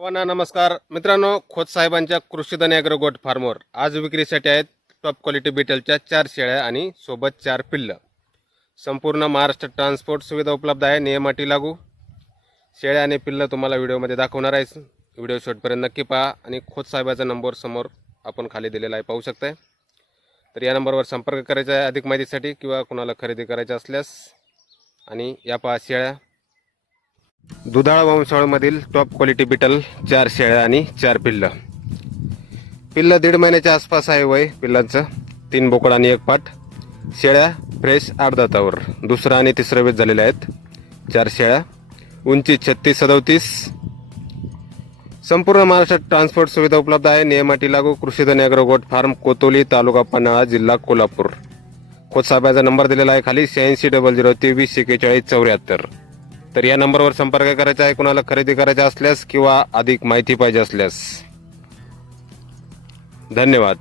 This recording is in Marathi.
सर्वांना नमस्कार. मित्रांनो खोत साहेबांच्या कृषीधन ॲग्रो गोट फार्मवर आज विक्रीसाठी आहेत टॉप क्वालिटी बिटलच्या चार शेळ्या आणि सोबत चार पिल्लं. संपूर्ण महाराष्ट्र ट्रान्सपोर्ट सुविधा उपलब्ध आहे नियमाटी लागू. शेळ्या आणि पिल्लं तुम्हाला व्हिडिओमध्ये दाखवणार आहे व्हिडिओ शॉटपर्यंत नक्की पहा आणि खोत साहेबाचा नंबर समोर आपण खाली दिलेला आहे पाहू शकताय. तर या नंबरवर संपर्क करायचा आहे अधिक माहितीसाठी किंवा कुणाला खरेदी करायचं असल्यास आणि या पहा शेळ्या. दुधाळ वंशावळमधील टॉप क्वालिटी बिटल चार शेळ्या आणि चार पिल्लं. पिल्लं दीड महिन्याच्या आसपास आहे वय पिल्लांचं. तीन बोकड आणि एक पाठ शेळ्या फ्रेश आठ दातावर. दुसरा आणि तिसरं वेच झालेल्या आहेत. चार शेळ्या. उंची छत्तीस सदोतीस. संपूर्ण महाराष्ट्रात ट्रान्सपोर्ट सुविधा उपलब्ध आहे. नियमाटी लागू. कृषीधन धन गोट फार्म कोतोली तालुका पन्हाळा जिल्हा कोल्हापूर. खोतसाहेबाचा नंबर दिलेला आहे खाली. शहाऐंशी डबल झिरो तेवीस एकेचाळीस चौऱ्याहत्तर. तर या नंबरवर संपर्क करायचा आहे. कुणाला खरेदी करायचा असल्यास किंवा अधिक माहिती पाहिजे असल्यास. धन्यवाद.